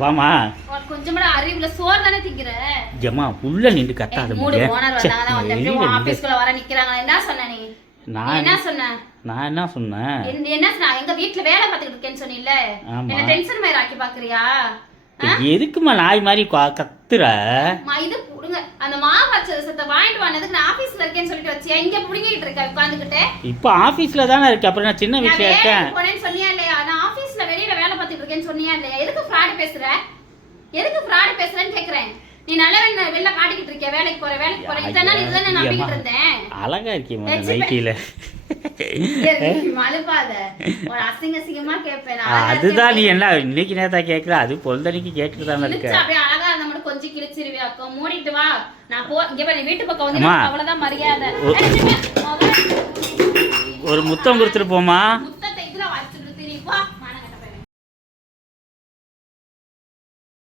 வாமா. கொஞ்சம் கூட அறிவுல சோறு தானே திங்கிற. ஜம்மா உள்ள நின்று கத்தாத. மூடு ஓனர் வந்தாங்க வந்து ஆபீஸ்க்குள்ள வர நிக்கறாங்க. என்ன சொன்ன நீ? நான் என்ன சொன்னேன்? என்ன சொன்னேன்? எங்க வீட்ல வேலை பார்த்துட்டு இருக்கேன்னு சொன்னீல்ல? என்ன டென்ஷன் மேல ஆக்கி பாக்குறியா? எதுக்குமா நாய் மாதிரி கத்துற? இது புடுங்க. அந்த மாவாச்சரசத்தை வாங்கிட்டு வந்ததுக்கு நான் ஆபீஸ்ல இருக்கேன்னு சொல்லிட்டு வச்சியா? இங்க புடுங்கிட்டு இருக்க உட்கார்ந்துகிட்டு. இப்போ ஆபீஸ்ல தானே இருக்க. அப்புறம் நான் சின்ன வீட்ல இருக்கேன். போறேன்னு சொன்னியா இல்லையா? நான் ஆபீஸ்ல வெளியில வேலை பார்த்துட்டு இருக்கேன்னு சொன்னியா இல்லையா? எதுக்கு ஃப்ராட் பேசுற? எதுக்கு ஃப்ராட் பேசுறேன்னு கேக்குறேன். நீ நல்லவன் வெளில காட்டிக்கிட்டு இருக்க. வேலைக்கு போற இதெல்லாம் இதுதானே நம்பிக்கிட்டு இருந்தேன். அழகா இருக்கீங்க நைட்டில. மழுப்பாத. ஒரு அசிங்கமா கேப்பேன். அதுதான் நீ என்ன இன்னைக்கு நேத்தா கேக்குற? அது பொழுதனைக்கு கேட்டுட்டு தான இருக்க. அப்படியே அழகா இருந்த மட்டும் கொஞ்சம் கிழிச்சிருவியாக்கோ. மூடிட்டு வா. நான் இங்க பாரு வீட்டு பக்கம் வந்து அவ்வளவுதான் மரியாதை. ஒரு முத்தம் கொடுத்துட்டு போமா.